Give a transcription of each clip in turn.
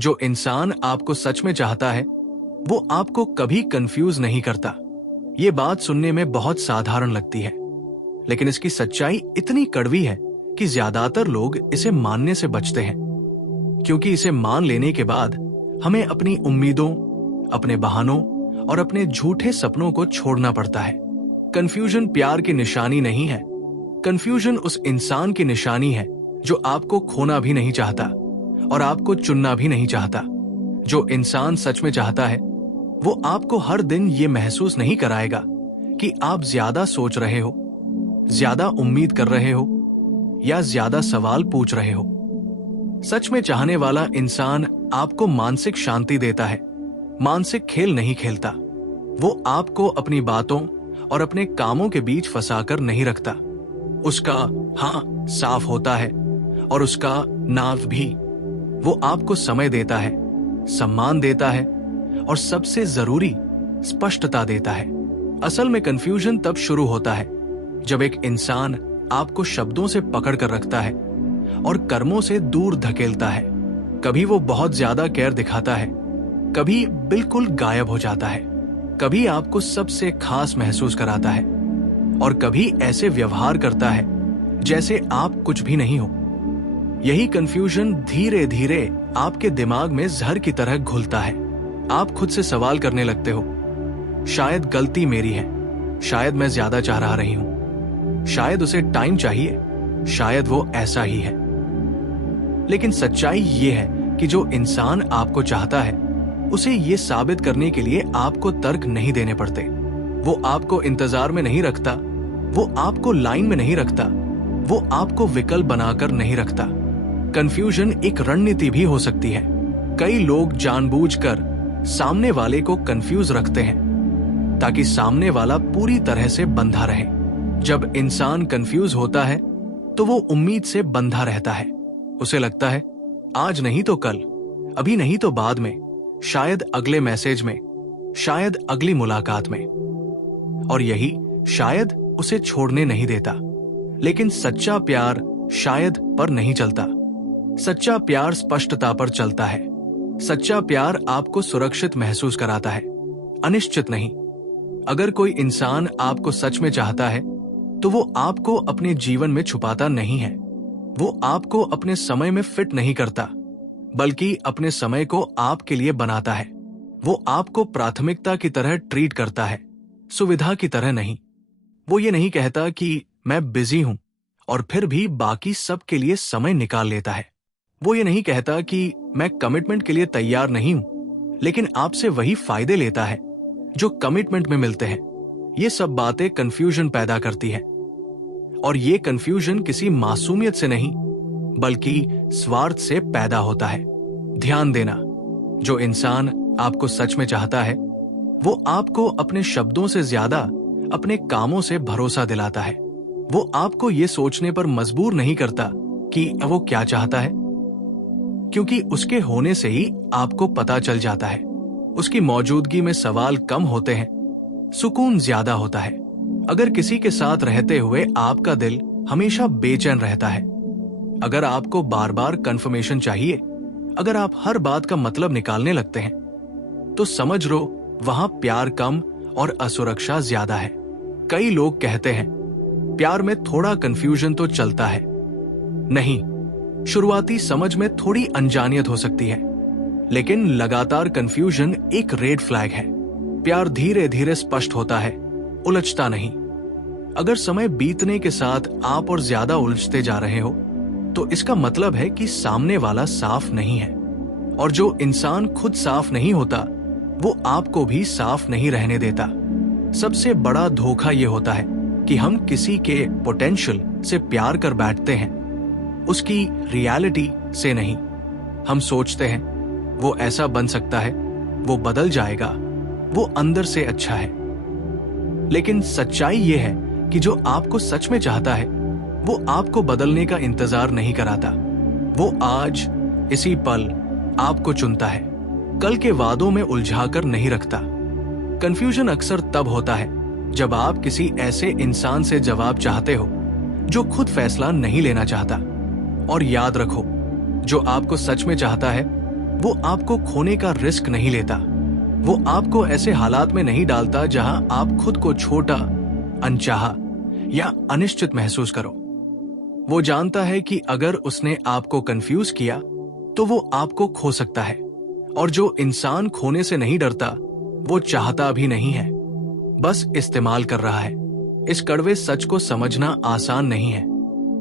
जो इंसान आपको सच में चाहता है वो आपको कभी कंफ्यूज नहीं करता। ये बात सुनने में बहुत साधारण लगती है, लेकिन इसकी सच्चाई इतनी कड़वी है कि ज्यादातर लोग इसे मानने से बचते हैं, क्योंकि इसे मान लेने के बाद हमें अपनी उम्मीदों, अपने बहानों और अपने झूठे सपनों को छोड़ना पड़ता है। कंफ्यूजन प्यार की निशानी नहीं है। कंफ्यूजन उस इंसान की निशानी है जो आपको खोना भी नहीं चाहता और आपको चुनना भी नहीं चाहता। जो इंसान सच में चाहता है वो आपको हर दिन ये महसूस नहीं कराएगा कि आप ज्यादा सोच रहे हो, ज्यादा उम्मीद कर रहे हो या ज्यादा सवाल पूछ रहे हो। सच में चाहने वाला इंसान आपको मानसिक शांति देता है, मानसिक खेल नहीं खेलता। वो आपको अपनी बातों और अपने कामों के बीच फंसाकर नहीं रखता। उसका हाँ साफ होता है और उसका ना भी। वो आपको समय देता है, सम्मान देता है और सबसे जरूरी स्पष्टता देता है। असल में कंफ्यूजन तब शुरू होता है जब एक इंसान आपको शब्दों से पकड़ कर रखता है और कर्मों से दूर धकेलता है। कभी वो बहुत ज्यादा केयर दिखाता है, कभी बिल्कुल गायब हो जाता है, कभी आपको सबसे खास महसूस कराता है और कभी ऐसे व्यवहार करता है जैसे आप कुछ भी नहीं हो। यही कंफ्यूजन धीरे धीरे आपके दिमाग में जहर की तरह घुलता है। आप खुद से सवाल करने लगते हो, शायद गलती मेरी है, शायद मैं ज्यादा चाह रही हूं, शायद उसे टाइम चाहिए, शायद वो ऐसा ही है। लेकिन सच्चाई ये है कि जो इंसान आपको चाहता है उसे ये साबित करने के लिए आपको तर्क नहीं देने पड़ते। वो आपको इंतजार में नहीं रखता, वो आपको लाइन में नहीं रखता, वो आपको विकल्प बनाकर नहीं रखता। कंफ्यूजन एक रणनीति भी हो सकती है। कई लोग जानबूझकर सामने वाले को कंफ्यूज रखते हैं ताकि सामने वाला पूरी तरह से बंधा रहे। जब इंसान कंफ्यूज होता है तो वो उम्मीद से बंधा रहता है। उसे लगता है आज नहीं तो कल, अभी नहीं तो बाद में, शायद अगले मैसेज में, शायद अगली मुलाकात में। और यही शायद उसे छोड़ने नहीं देता। लेकिन सच्चा प्यार शायद पर नहीं चलता। सच्चा प्यार स्पष्टता पर चलता है। सच्चा प्यार आपको सुरक्षित महसूस कराता है, अनिश्चित नहीं। अगर कोई इंसान आपको सच में चाहता है तो वो आपको अपने जीवन में छुपाता नहीं है। वो आपको अपने समय में फिट नहीं करता, बल्कि अपने समय को आपके लिए बनाता है। वो आपको प्राथमिकता की तरह ट्रीट करता है, सुविधा की तरह नहीं। वो ये नहीं कहता कि मैं बिजी हूं और फिर भी बाकी सब के लिए समय निकाल लेता है। वो ये नहीं कहता कि मैं कमिटमेंट के लिए तैयार नहीं हूं, लेकिन आपसे वही फायदे लेता है जो कमिटमेंट में मिलते हैं। ये सब बातें कंफ्यूजन पैदा करती है, और ये कंफ्यूजन किसी मासूमियत से नहीं बल्कि स्वार्थ से पैदा होता है। ध्यान देना, जो इंसान आपको सच में चाहता है वो आपको अपने शब्दों से ज्यादा अपने कामों से भरोसा दिलाता है। वो आपको ये सोचने पर मजबूर नहीं करता कि वो क्या चाहता है, क्योंकि उसके होने से ही आपको पता चल जाता है। उसकी मौजूदगी में सवाल कम होते हैं, सुकून ज्यादा होता है। अगर किसी के साथ रहते हुए आपका दिल हमेशा बेचैन रहता है, अगर आपको बार बार कंफर्मेशन चाहिए, अगर आप हर बात का मतलब निकालने लगते हैं, तो समझ लो वहां प्यार कम और असुरक्षा ज्यादा है। कई लोग कहते हैं प्यार में थोड़ा कंफ्यूजन तो चलता है। नहीं, शुरुआती समझ में थोड़ी अनजानियत हो सकती है, लेकिन लगातार कंफ्यूजन एक रेड फ्लैग है। प्यार धीरे धीरे स्पष्ट होता है, उलझता नहीं। अगर समय बीतने के साथ आप और ज्यादा उलझते जा रहे हो तो इसका मतलब है कि सामने वाला साफ नहीं है। और जो इंसान खुद साफ नहीं होता वो आपको भी साफ नहीं रहने देता। सबसे बड़ा धोखा ये होता है कि हम किसी के पोटेंशियल से प्यार कर बैठते हैं, उसकी रियलिटी से नहीं। हम सोचते हैं वो ऐसा बन सकता है, वो बदल जाएगा, वो अंदर से अच्छा है। लेकिन सच्चाई ये है कि जो आपको सच में चाहता है वो आपको बदलने का इंतजार नहीं कराता। वो आज इसी पल आपको चुनता है, कल के वादों में उलझाकर नहीं रखता। कंफ्यूजन अक्सर तब होता है जब आप किसी ऐसे इंसान से जवाब चाहते हो जो खुद फैसला नहीं लेना चाहता। और याद रखो, जो आपको सच में चाहता है वो आपको खोने का रिस्क नहीं लेता। वो आपको ऐसे हालात में नहीं डालता जहां आप खुद को छोटा, अनचाहा या अनिश्चित महसूस करो। वो जानता है कि अगर उसने आपको कंफ्यूज किया तो वो आपको खो सकता है, और जो इंसान खोने से नहीं डरता वो चाहता भी नहीं है, बस इस्तेमाल कर रहा है। इस कड़वे सच को समझना आसान नहीं है,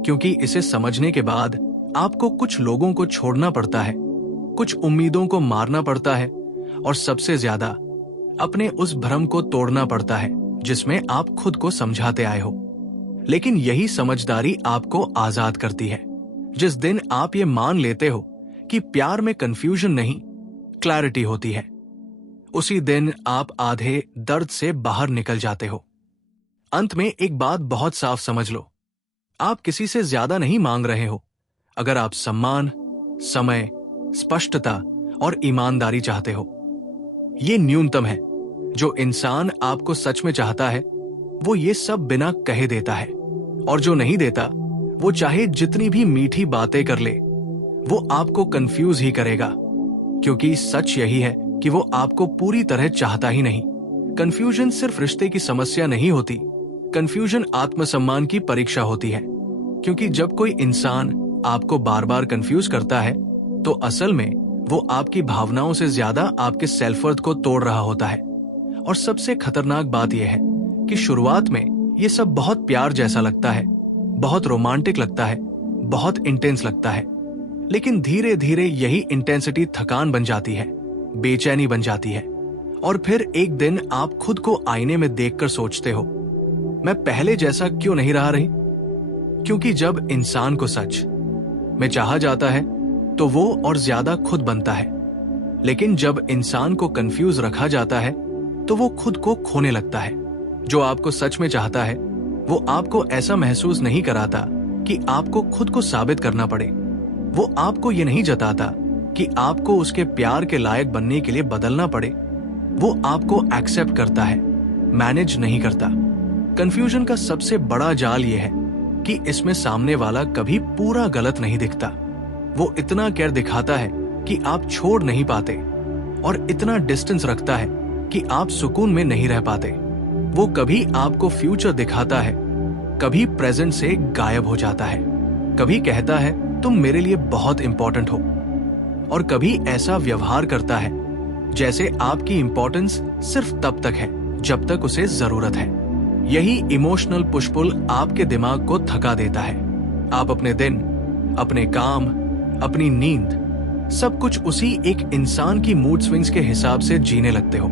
क्योंकि इसे समझने के बाद आपको कुछ लोगों को छोड़ना पड़ता है, कुछ उम्मीदों को मारना पड़ता है, और सबसे ज्यादा अपने उस भ्रम को तोड़ना पड़ता है जिसमें आप खुद को समझाते आए हो। लेकिन यही समझदारी आपको आजाद करती है। जिस दिन आप ये मान लेते हो कि प्यार में कंफ्यूजन नहीं, क्लैरिटी होती है, उसी दिन आप आधे दर्द से बाहर निकल जाते हो। अंत में एक बात बहुत साफ समझ लो, आप किसी से ज्यादा नहीं मांग रहे हो। अगर आप सम्मान, समय, स्पष्टता और ईमानदारी चाहते हो, ये न्यूनतम है। जो इंसान आपको सच में चाहता है वो ये सब बिना कहे देता है, और जो नहीं देता वो चाहे जितनी भी मीठी बातें कर ले, वो आपको कंफ्यूज ही करेगा, क्योंकि सच यही है कि वो आपको पूरी तरह चाहता ही नहीं। कंफ्यूजन सिर्फ रिश्ते की समस्या नहीं होती, कंफ्यूजन आत्मसम्मान की परीक्षा होती है, क्योंकि जब कोई इंसान आपको बार बार कंफ्यूज करता है तो असल में वो आपकी भावनाओं से ज्यादा आपके सेल्फ वर्थ को तोड़ रहा होता है। और सबसे खतरनाक बात यह है कि शुरुआत में ये सब बहुत प्यार जैसा लगता है, बहुत रोमांटिक लगता है, बहुत इंटेंस लगता है, लेकिन धीरे धीरे यही इंटेंसिटी थकान बन जाती है, बेचैनी बन जाती है, और फिर एक दिन आप खुद को आईने में देखकर सोचते हो, मैं पहले जैसा क्यों नहीं रही? क्योंकि जब इंसान को सच में चाहा जाता है तो वो और ज्यादा खुद बनता है, लेकिन जब इंसान को कंफ्यूज रखा जाता है तो वो खुद को खोने लगता है। जो आपको सच में चाहता है वो आपको ऐसा महसूस नहीं कराता कि आपको खुद को साबित करना पड़े। वो आपको ये नहीं जताता कि आपको उसके प्यार के लायक बनने के लिए बदलना पड़े। वो आपको एक्सेप्ट करता है, मैनेज नहीं करता। कंफ्यूजन का सबसे बड़ा जाल ये है कि इसमें सामने वाला कभी पूरा गलत नहीं दिखता। वो इतना केयर दिखाता है कि आप छोड़ नहीं पाते, और इतना डिस्टेंस रखता है कि आप सुकून में नहीं रह पाते। वो कभी आपको फ्यूचर दिखाता है, कभी प्रेजेंट से गायब हो जाता है, कभी कहता है तुम मेरे लिए बहुत इंपॉर्टेंट हो, और कभी ऐसा व्यवहार करता है जैसे आपकी इंपॉर्टेंस सिर्फ तब तक है जब तक उसे जरूरत है। यही इमोशनल पुश पुल आपके दिमाग को थका देता है। आप अपने दिन, अपने काम, अपनी नींद, सब कुछ उसी एक इंसान की मूड स्विंग्स के हिसाब से जीने लगते हो।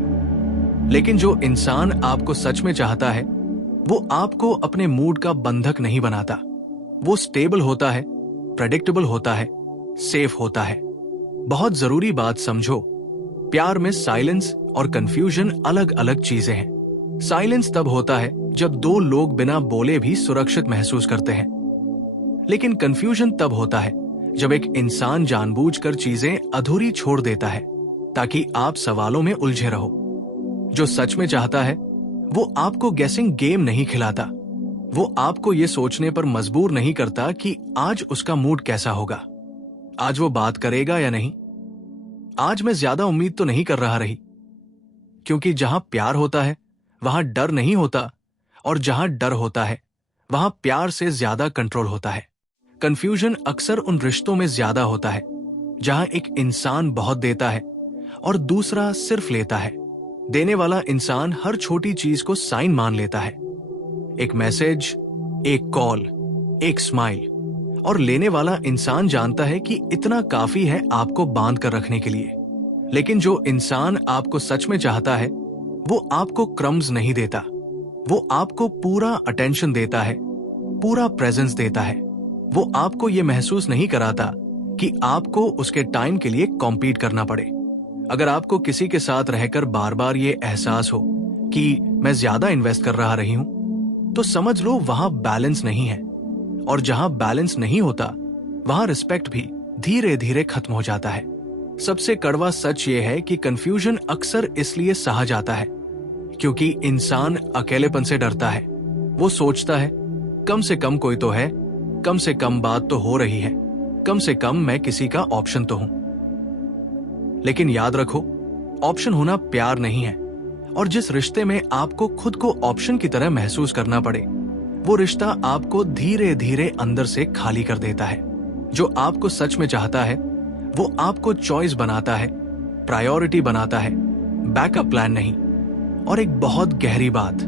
लेकिन जो इंसान आपको सच में चाहता है वो आपको अपने मूड का बंधक नहीं बनाता। वो स्टेबल होता है, प्रेडिक्टेबल होता है, सेफ होता है। बहुत जरूरी बात समझो, प्यार में साइलेंस और कंफ्यूजन अलग अलग चीजें हैं। साइलेंस तब होता है जब दो लोग बिना बोले भी सुरक्षित महसूस करते हैं, लेकिन कंफ्यूजन तब होता है जब एक इंसान जानबूझकर चीजें अधूरी छोड़ देता है ताकि आप सवालों में उलझे रहो। जो सच में चाहता है वो आपको गेसिंग गेम नहीं खिलाता। वो आपको ये सोचने पर मजबूर नहीं करता कि आज उसका मूड कैसा होगा, आज वो बात करेगा या नहीं, आज मैं ज्यादा उम्मीद तो नहीं कर रही। क्योंकि जहां प्यार होता है वहां डर नहीं होता, और जहां डर होता है वहां प्यार से ज्यादा कंट्रोल होता है। कंफ्यूजन अक्सर उन रिश्तों में ज्यादा होता है जहां एक इंसान बहुत देता है और दूसरा सिर्फ लेता है। देने वाला इंसान हर छोटी चीज को साइन मान लेता है, एक मैसेज, एक कॉल, एक स्माइल, और लेने वाला इंसान जानता है कि इतना काफी है आपको बांध कर रखने के लिए। लेकिन जो इंसान आपको सच में चाहता है वो आपको क्रम्स नहीं देता, वो आपको पूरा अटेंशन देता है, पूरा प्रेजेंस देता है। वो आपको ये महसूस नहीं कराता कि आपको उसके टाइम के लिए कॉम्पीट करना पड़े। अगर आपको किसी के साथ रहकर बार बार ये एहसास हो कि मैं ज्यादा इन्वेस्ट कर रही हूं, तो समझ लो वहां बैलेंस नहीं है, और जहां बैलेंस नहीं होता वहां रिस्पेक्ट भी धीरे धीरे खत्म हो जाता है। सबसे कड़वा सच ये है कि कंफ्यूजन अक्सर इसलिए सहा जाता है क्योंकि इंसान अकेलेपन से डरता है। वो सोचता है कम से कम कोई तो है, कम से कम बात तो हो रही है, कम से कम मैं किसी का ऑप्शन तो हूं। लेकिन याद रखो, ऑप्शन होना प्यार नहीं है, और जिस रिश्ते में आपको खुद को ऑप्शन की तरह महसूस करना पड़े, वो रिश्ता आपको धीरे धीरे अंदर से खाली कर देता है। जो आपको सच में चाहता है वो आपको चॉइस बनाता है, प्रायोरिटी बनाता है, बैकअप प्लान नहीं। और एक बहुत गहरी बात,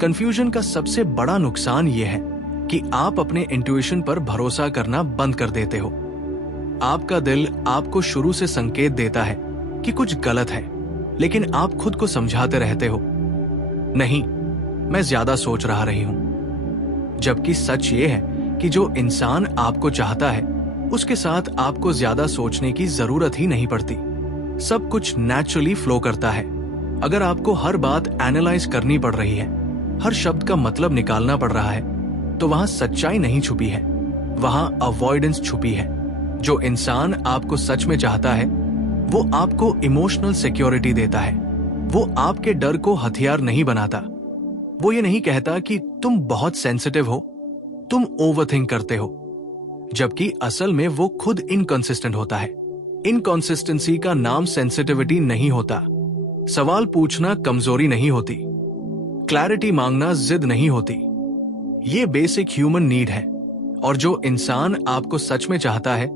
कंफ्यूजन का सबसे बड़ा नुकसान ये है कि आप अपने इंट्यूशन पर भरोसा करना बंद कर देते हो। आपका दिल आपको शुरू से संकेत देता है कि कुछ गलत है, लेकिन आप खुद को समझाते रहते हो, नहीं, मैं ज्यादा सोच रही हूं। जबकि सच ये है कि जो इंसान आपको चाहता है उसके साथ आपको ज्यादा सोचने की जरूरत ही नहीं पड़ती। सब कुछ नेचुरली फ्लो करता है। अगर आपको हर बात एनालाइज करनी पड़ रही है, हर शब्द का मतलब निकालना पड़ रहा है, तो वहां सच्चाई नहीं छुपी है, वहां अवॉइडेंस छुपी है। जो इंसान आपको सच में चाहता है वो आपको इमोशनल सिक्योरिटी देता है। वो आपके डर को हथियार नहीं बनाता। वो ये नहीं कहता कि तुम बहुत सेंसिटिव हो, तुम ओवरथिंक करते हो, जबकि असल में वो खुद इनकंसिस्टेंट होता है। इनकंसिस्टेंसी का नाम सेंसिटिविटी नहीं होता। सवाल पूछना कमजोरी नहीं होती, क्लैरिटी मांगना जिद नहीं होती। ये बेसिक ह्यूमन नीड है। और जो इंसान आपको सच में चाहता है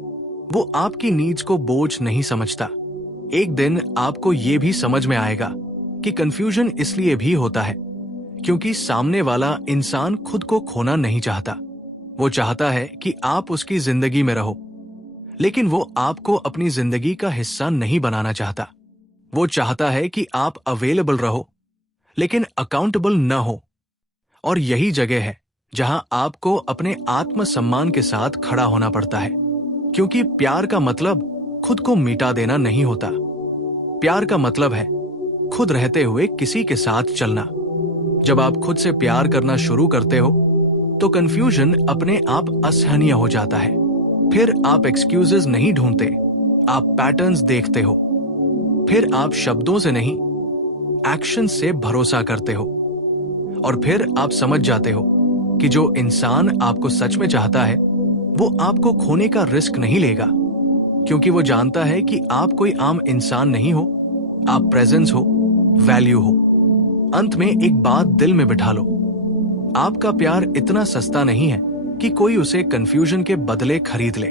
वो आपकी नीड्स को बोझ नहीं समझता। एक दिन आपको ये भी समझ में आएगा कि कंफ्यूजन इसलिए भी होता है क्योंकि सामने वाला इंसान खुद को खोना नहीं चाहता। वो चाहता है कि आप उसकी जिंदगी में रहो, लेकिन वो आपको अपनी जिंदगी का हिस्सा नहीं बनाना चाहता। वो चाहता है कि आप अवेलेबल रहो, लेकिन अकाउंटेबल न हो। और यही जगह है जहां आपको अपने आत्मसम्मान के साथ खड़ा होना पड़ता है, क्योंकि प्यार का मतलब खुद को मिटा देना नहीं होता। प्यार का मतलब है खुद रहते हुए किसी के साथ चलना। जब आप खुद से प्यार करना शुरू करते हो तो कंफ्यूजन अपने आप असहनीय हो जाता है। फिर आप एक्सक्यूजेस नहीं ढूंढते, आप पैटर्न्स देखते हो। फिर आप शब्दों से नहीं, एक्शन से भरोसा करते हो। और फिर आप समझ जाते हो कि जो इंसान आपको सच में चाहता है वो आपको खोने का रिस्क नहीं लेगा, क्योंकि वो जानता है कि आप कोई आम इंसान नहीं हो, आप प्रेजेंस हो, वैल्यू हो। अंत में एक बात दिल में बिठा लो, आपका प्यार इतना सस्ता नहीं है कि कोई उसे कंफ्यूजन के बदले खरीद ले।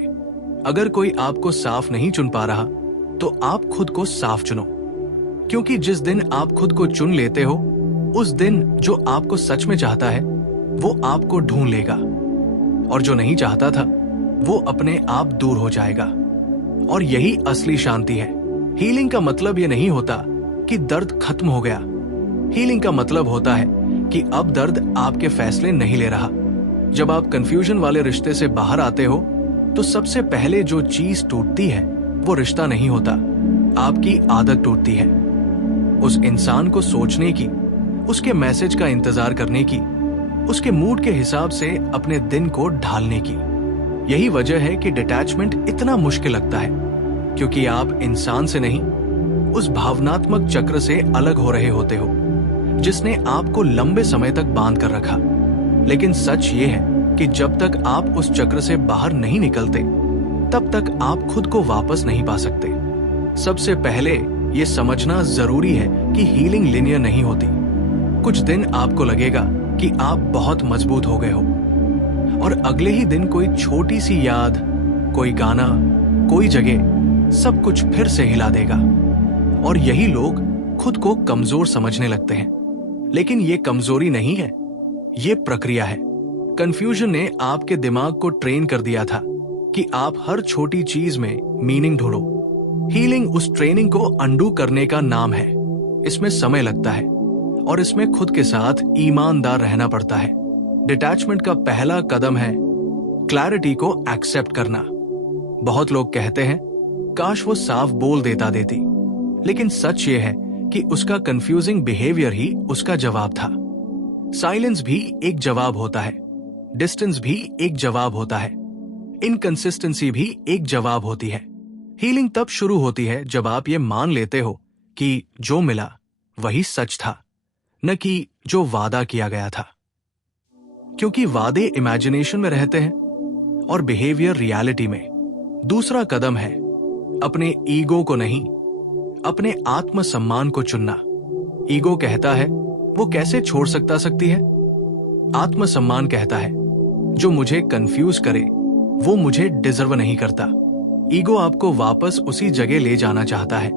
अगर कोई आपको साफ नहीं चुन पा रहा तो आप खुद को साफ चुनो, क्योंकि जिस दिन आप खुद को चुन लेते हो उस दिन जो आपको सच में चाहता है वो आपको ढूंढ लेगा, और जो नहीं चाहता था वो अपने आप दूर हो जाएगा। और यही असली शांति है। हीलिंग का मतलब ये नहीं होता कि दर्द खत्म हो गया। हीलिंग का मतलब होता है कि अब दर्द आपके फैसले नहीं ले रहा। जब आप कंफ्यूजन वाले रिश्ते से बाहर आते हो तो सबसे पहले जो चीज टूटती है वो रिश्ता नहीं होता, आपकी आदत टूटती है। उस इंसान को सोचने की, उसके मैसेज का इंतजार करने की, उसके मूड के हिसाब से अपने दिन को ढालने की। यही वजह है कि डिटैचमेंट इतना मुश्किल लगता है, क्योंकि आप इंसान से नहीं, उस भावनात्मक चक्र से अलग हो रहे होते हो जिसने आपको लंबे समय तक बांध कर रखा। लेकिन सच ये है कि जब तक आप उस चक्र से बाहर नहीं निकलते तब तक आप खुद को वापस नहीं पा सकते। सबसे पहले ये समझना जरूरी है कि हीलिंग लिनियर नहीं होती। कुछ दिन आपको लगेगा कि आप बहुत मजबूत हो गए हो, और अगले ही दिन कोई छोटी सी याद, कोई गाना, कोई जगह सब कुछ फिर से हिला देगा। और यही लोग खुद को कमजोर समझने लगते हैं, लेकिन ये कमजोरी नहीं है, ये प्रक्रिया है। कंफ्यूजन ने आपके दिमाग को ट्रेन कर दिया था कि आप हर छोटी चीज में मीनिंग ढूंढो। हीलिंग उस ट्रेनिंग को अंडू करने का नाम है। इसमें समय लगता है और इसमें खुद के साथ ईमानदार रहना पड़ता है। डिटैचमेंट का पहला कदम है क्लैरिटी को एक्सेप्ट करना। बहुत लोग कहते हैं काश वो साफ बोल देती, लेकिन सच ये है कि उसका कंफ्यूजिंग बिहेवियर ही उसका जवाब था। साइलेंस भी एक जवाब होता है, डिस्टेंस भी एक जवाब होता है, इनकंसिस्टेंसी भी एक जवाब होती है। हीलिंग तब शुरू होती है जब आप ये मान लेते हो कि जो मिला वही सच था, न कि जो वादा किया गया था। क्योंकि वादे इमेजिनेशन में रहते हैं और बिहेवियर रियलिटी में। दूसरा कदम है अपने ईगो को नहीं, अपने आत्मसम्मान को चुनना। ईगो कहता है वो कैसे छोड़ सकती है। आत्मसम्मान कहता है जो मुझे कंफ्यूज करे वो मुझे डिजर्व नहीं करता। ईगो आपको वापस उसी जगह ले जाना चाहता है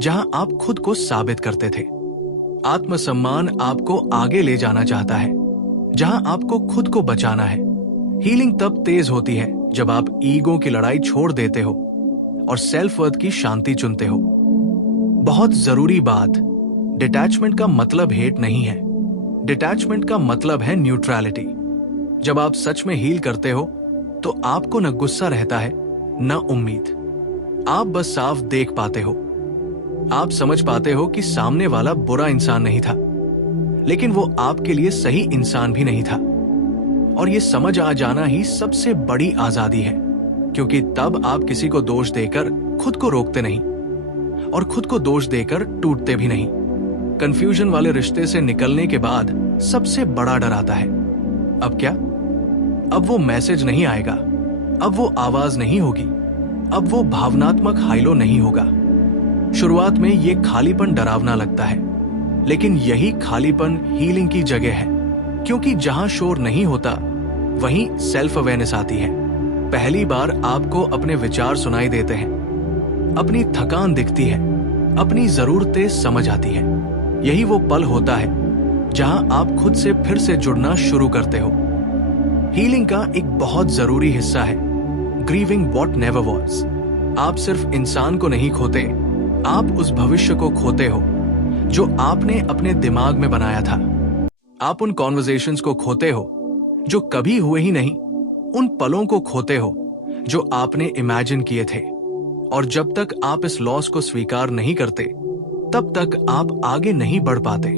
जहां आप खुद को साबित करते थे। आत्मसम्मान आपको आगे ले जाना चाहता है जहां आपको खुद को बचाना है। हीलिंग तब तेज होती है जब आप ईगो की लड़ाई छोड़ देते हो और सेल्फ वर्थ की शांति चुनते हो। बहुत जरूरी बात, डिटैचमेंट का मतलब हेट नहीं है। डिटैचमेंट का मतलब है न्यूट्रलिटी। जब आप सच में हील करते हो तो आपको न गुस्सा रहता है न उम्मीद। आप बस साफ देख पाते हो। आप समझ पाते हो कि सामने वाला बुरा इंसान नहीं था, लेकिन वो आपके लिए सही इंसान भी नहीं था। और ये समझ आ जाना ही सबसे बड़ी आजादी है, क्योंकि तब आप किसी को दोष देकर खुद को रोकते नहीं और खुद को दोष देकर टूटते भी नहीं। कंफ्यूजन वाले रिश्ते से निकलने के बाद सबसे बड़ा डर आता है, अब क्या? अब वो मैसेज नहीं आएगा, अब वो आवाज नहीं होगी, अब वो भावनात्मक हाइलो नहीं होगा। शुरुआत में ये खालीपन डरावना लगता है, लेकिन यही खालीपन हीलिंग की जगह है, क्योंकि जहां शोर नहीं होता वहीं सेल्फ अवेयरनेस आती है। पहली बार आपको अपने विचार सुनाई देते हैं, अपनी थकान दिखती है, अपनी जरूरतें समझ आती है। यही वो पल होता है जहां आप खुद से फिर से जुड़ना शुरू करते हो। हीलिंग का एक बहुत जरूरी हिस्सा है ग्रीविंग व्हाट नेवर वाज। आप सिर्फ इंसान को नहीं खोते, आप उस भविष्य को खोते हो जो आपने अपने दिमाग में बनाया था। आप उन कॉन्वर्सेशंस को खोते हो जो कभी हुए ही नहीं, उन पलों को खोते हो जो आपने इमेजिन किए थे। और जब तक आप इस लॉस को स्वीकार नहीं करते, तब तक आप आगे नहीं बढ़ पाते।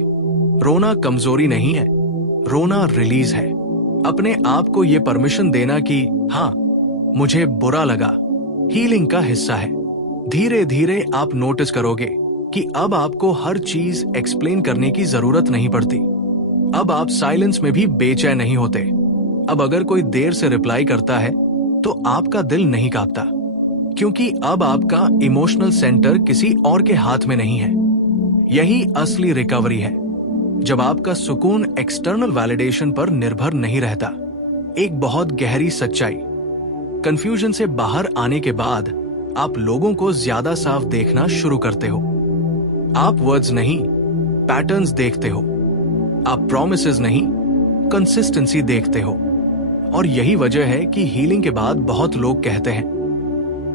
रोना कमजोरी नहीं है, रोना रिलीज है। अपने आप को यह परमिशन देना कि हाँ, मुझे बुरा लगा, हीलिंग का हिस्सा है। धीरे धीरे आप नोटिस करोगे कि अब आपको हर चीज एक्सप्लेन करने की जरूरत नहीं पड़ती। अब आप साइलेंस में भी बेचैन नहीं होते। अब अगर कोई देर से रिप्लाई करता है तो आपका दिल नहीं कांपता, क्योंकि अब आपका इमोशनल सेंटर किसी और के हाथ में नहीं है। यही असली रिकवरी है, जब आपका सुकून एक्सटर्नल वैलिडेशन पर निर्भर नहीं रहता। एक बहुत गहरी सच्चाई, कंफ्यूजन से बाहर आने के बाद आप लोगों को ज्यादा साफ देखना शुरू करते हो। आप वर्ड्स नहीं, पैटर्न्स देखते हो। आप प्रॉमिसेस नहीं, कंसिस्टेंसी देखते हो। और यही वजह है कि हीलिंग के बाद बहुत लोग कहते हैं,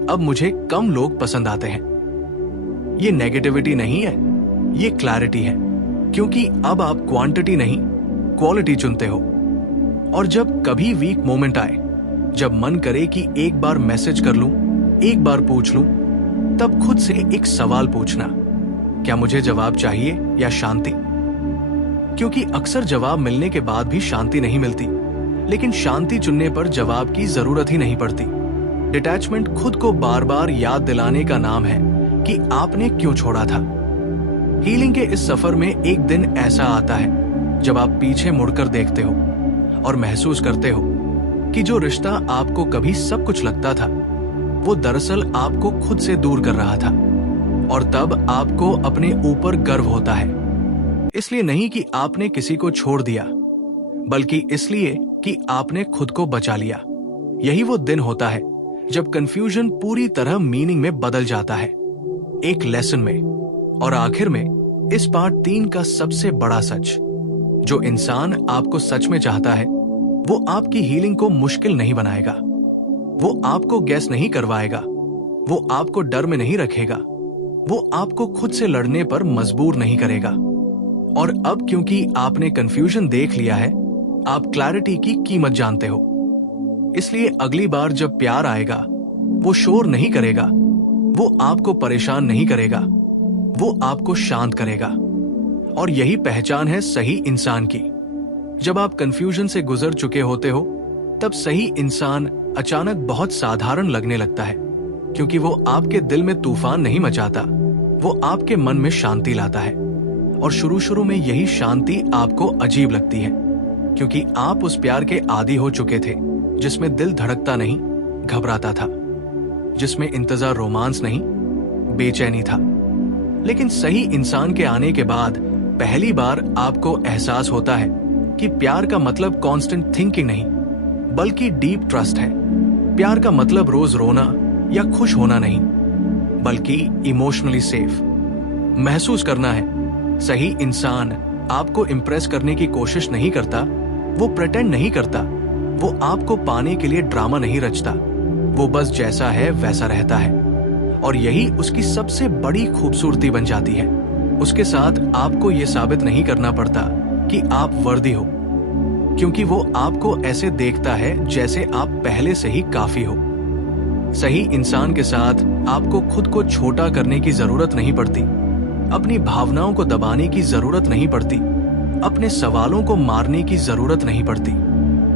अब मुझे कम लोग पसंद आते हैं। ये नेगेटिविटी नहीं है, ये क्लैरिटी है, क्योंकि अब आप क्वांटिटी नहीं, क्वालिटी चुनते हो। और जब कभी वीक मोमेंट आए, जब मन करे कि एक बार मैसेज कर लूं, एक बार पूछ लूं, तब खुद से एक सवाल पूछना, क्या मुझे जवाब चाहिए या शांति? क्योंकि अक्सर जवाब मिलने के बाद भी शांति नहीं मिलती, लेकिन शांति चुनने पर जवाब की जरूरत ही नहीं पड़ती। डिटैचमेंट खुद को बार बार याद दिलाने का नाम है कि आपने क्यों छोड़ा था। हीलिंग के इस सफर में एक दिन ऐसा आता है जब आप पीछे मुड़कर देखते हो और महसूस करते हो कि जो रिश्ता आपको कभी सब कुछ लगता था, वो दरअसल आपको खुद से दूर कर रहा था। और तब आपको अपने ऊपर गर्व होता है, इसलिए नहीं कि आपने किसी को छोड़ दिया, बल्कि इसलिए कि आपने खुद को बचा लिया। यही वो दिन होता है जब कंफ्यूजन पूरी तरह मीनिंग में बदल जाता है, एक लेसन में। और आखिर में इस पार्ट 3 का सबसे बड़ा सच, जो इंसान आपको सच में चाहता है वो आपकी हीलिंग को मुश्किल नहीं बनाएगा, वो आपको गैस नहीं करवाएगा, वो आपको डर में नहीं रखेगा, वो आपको खुद से लड़ने पर मजबूर नहीं करेगा। और अब क्योंकि आपने कंफ्यूजन देख लिया है, आप क्लैरिटी की कीमत जानते हो। इसलिए अगली बार जब प्यार आएगा, वो शोर नहीं करेगा, वो आपको परेशान नहीं करेगा, वो आपको शांत करेगा। और यही पहचान है सही इंसान की। जब आप कंफ्यूजन से गुजर चुके होते हो, तब सही इंसान अचानक बहुत साधारण लगने लगता है, क्योंकि वो आपके दिल में तूफान नहीं मचाता, वो आपके मन में शांति लाता है। और शुरू शुरू में यही शांति आपको अजीब लगती है, क्योंकि आप उस प्यार के आदी हो चुके थे जिसमें दिल धड़कता नहीं, घबराता था। जिसमें इंतजार रोमांस नहीं, बेचैनी था। लेकिन सही इंसान के आने के बाद पहली बार आपको एहसास होता है कि प्यार का मतलब कांस्टेंट थिंकिंग नहीं, बल्कि डीप ट्रस्ट है। प्यार का मतलब रोज रोना या खुश होना नहीं, बल्कि इमोशनली सेफ महसूस करना है। सही इंसान आपको इंप्रेस करने की कोशिश नहीं करता, वो प्रिटेंड नहीं करता, वो आपको पाने के लिए ड्रामा नहीं रचता, वो बस जैसा है वैसा रहता है। और यही उसकी सबसे बड़ी खूबसूरती बन जाती है। उसके साथ आपको ये साबित नहीं करना पड़ता कि आप वर्दी हो, क्योंकि वो आपको ऐसे देखता है जैसे आप पहले से ही काफी हो। सही इंसान के साथ आपको खुद को छोटा करने की जरूरत नहीं पड़ती, अपनी भावनाओं को दबाने की जरूरत नहीं पड़ती, अपने सवालों को मारने की जरूरत नहीं पड़ती।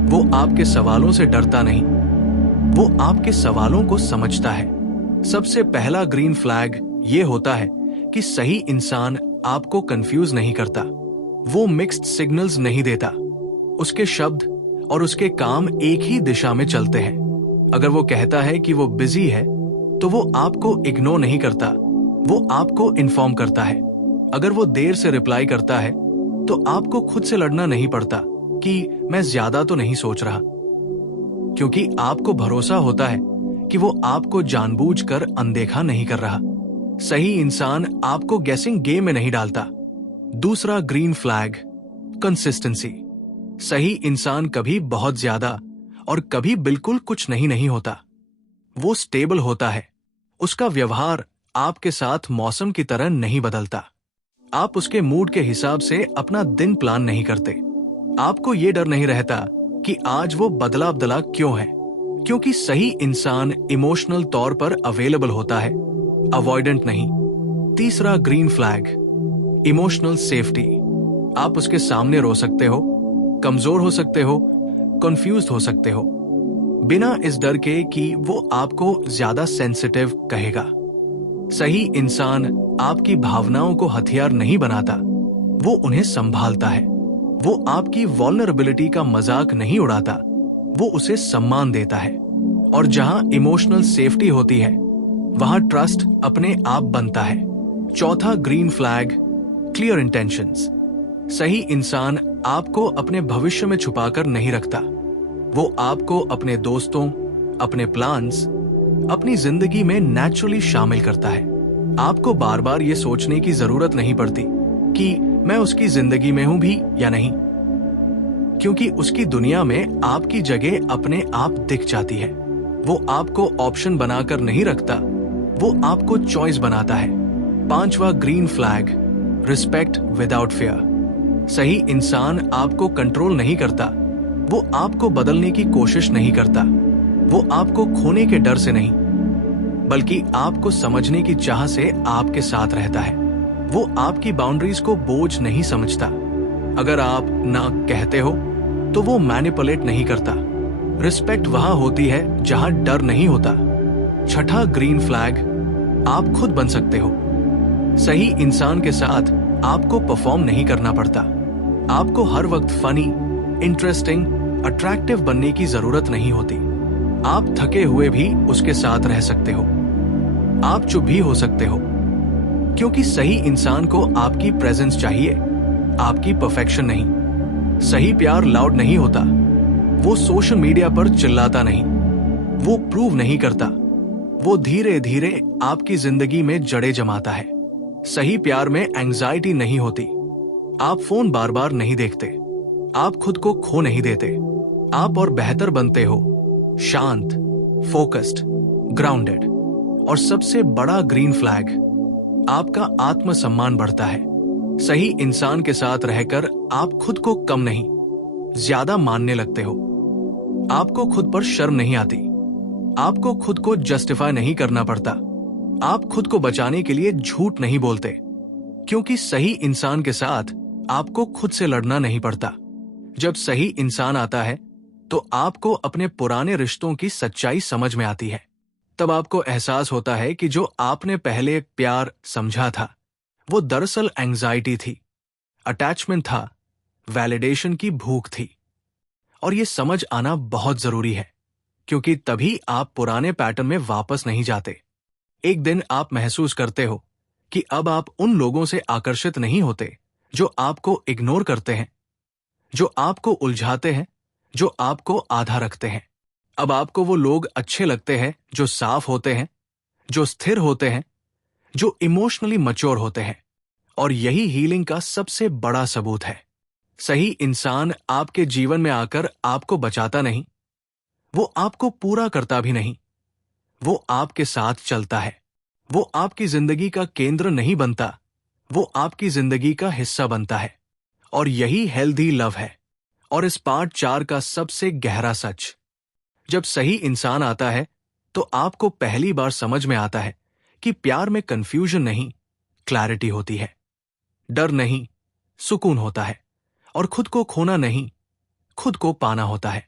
वो आपके सवालों से डरता नहीं, वो आपके सवालों को समझता है। सबसे पहला ग्रीन फ्लैग ये होता है कि सही इंसान आपको कंफ्यूज नहीं करता, वो मिक्स्ड सिग्नल्स नहीं देता। उसके शब्द और उसके काम एक ही दिशा में चलते हैं। अगर वो कहता है कि वो बिजी है, तो वो आपको इग्नोर नहीं करता, वो आपको इन्फॉर्म करता है। अगर वो देर से रिप्लाई करता है, तो आपको खुद से लड़ना नहीं पड़ता कि मैं ज्यादा तो नहीं सोच रहा, क्योंकि आपको भरोसा होता है कि वो आपको जानबूझकर अनदेखा नहीं कर रहा। सही इंसान आपको गेसिंग गेम में नहीं डालता। दूसरा ग्रीन फ्लैग, कंसिस्टेंसी। सही इंसान कभी बहुत ज्यादा और कभी बिल्कुल कुछ नहीं होता। वो स्टेबल होता है। उसका व्यवहार आपके साथ मौसम की तरह नहीं बदलता। आप उसके मूड के हिसाब से अपना दिन प्लान नहीं करते। आपको ये डर नहीं रहता कि आज वो बदला बदला क्यों है, क्योंकि सही इंसान इमोशनल तौर पर अवेलेबल होता है, अवॉइडेंट नहीं। तीसरा ग्रीन फ्लैग, इमोशनल सेफ्टी। आप उसके सामने रो सकते हो, कमजोर हो सकते हो, कंफ्यूज्ड हो सकते हो, बिना इस डर के कि वो आपको ज्यादा सेंसिटिव कहेगा। सही इंसान आपकी भावनाओं को हथियार नहीं बनाता, वो उन्हें संभालता है। वो आपकी वल्नरेबिलिटी का मजाक नहीं उड़ाता, वो उसे सम्मान देता है। और जहां इमोशनल सेफ्टी होती है, वहां ट्रस्ट अपने आप बनता है। चौथा ग्रीन फ्लैग, क्लियर इंटेंशंस। सही इंसान आपको अपने भविष्य में छुपाकर नहीं रखता, वो आपको अपने दोस्तों, अपने प्लान्स, अपनी जिंदगी में नेचुरली शामिल करता है। आपको बार बार ये सोचने की जरूरत नहीं पड़ती कि मैं उसकी जिंदगी में हूं भी या नहीं, क्योंकि उसकी दुनिया में आपकी जगह अपने आप दिख जाती है। वो आपको ऑप्शन बनाकर नहीं रखता, वो आपको चॉइस बनाता है। पांचवा green flag, respect without fear. सही इंसान आपको कंट्रोल नहीं करता, वो आपको बदलने की कोशिश नहीं करता, वो आपको खोने के डर से नहीं, बल्कि आपको समझने की चाह से आपके साथ रहता है। वो आपकी बाउंड्रीज को बोझ नहीं समझता। अगर आप ना कहते हो, तो वो मैनिपुलेट नहीं करता। रिस्पेक्ट वहां होती है जहां डर नहीं होता। छठा ग्रीन फ्लैग, आप खुद बन सकते हो। सही इंसान के साथ आपको परफॉर्म नहीं करना पड़ता। आपको हर वक्त फनी, इंटरेस्टिंग, अट्रैक्टिव बनने की जरूरत नहीं होती। आप थके हुए भी उसके साथ रह सकते हो, आप चुप भी हो सकते हो, क्योंकि सही इंसान को आपकी प्रेजेंस चाहिए, आपकी परफेक्शन नहीं। सही प्यार लाउड नहीं होता, वो सोशल मीडिया पर चिल्लाता नहीं, वो प्रूव नहीं करता, वो धीरे धीरे आपकी जिंदगी में जड़ें जमाता है। सही प्यार में एंजाइटी नहीं होती, आप फोन बार बार नहीं देखते, आप खुद को खो नहीं देते, आप और बेहतर बनते हो, शांत, फोकस्ड, ग्राउंडेड। और सबसे बड़ा ग्रीन फ्लैग, आपका आत्मसम्मान बढ़ता है। सही इंसान के साथ रहकर आप खुद को कम नहीं, ज्यादा मानने लगते हो। आपको खुद पर शर्म नहीं आती, आपको खुद को जस्टिफाई नहीं करना पड़ता, आप खुद को बचाने के लिए झूठ नहीं बोलते, क्योंकि सही इंसान के साथ आपको खुद से लड़ना नहीं पड़ता। जब सही इंसान आता है, तो आपको अपने पुराने रिश्तों की सच्चाई समझ में आती है। तब आपको एहसास होता है कि जो आपने पहले प्यार समझा था, वो दरअसल एंजाइटी थी, अटैचमेंट था, वैलिडेशन की भूख थी। और ये समझ आना बहुत जरूरी है, क्योंकि तभी आप पुराने पैटर्न में वापस नहीं जाते। एक दिन आप महसूस करते हो कि अब आप उन लोगों से आकर्षित नहीं होते जो आपको इग्नोर करते हैं, जो आपको उलझाते हैं, जो आपको आधा रखते हैं। अब आपको वो लोग अच्छे लगते हैं जो साफ होते हैं, जो स्थिर होते हैं, जो इमोशनली मैच्योर होते हैं। और यही हीलिंग का सबसे बड़ा सबूत है। सही इंसान आपके जीवन में आकर आपको बचाता नहीं, वो आपको पूरा करता भी नहीं, वो आपके साथ चलता है। वो आपकी जिंदगी का केंद्र नहीं बनता, वो आपकी जिंदगी का हिस्सा बनता है। और यही हेल्दी लव है। और इस पार्ट 4 का सबसे गहरा सच, जब सही इंसान आता है तो आपको पहली बार समझ में आता है कि प्यार में कंफ्यूजन नहीं, क्लैरिटी होती है। डर नहीं, सुकून होता है। और खुद को खोना नहीं, खुद को पाना होता है।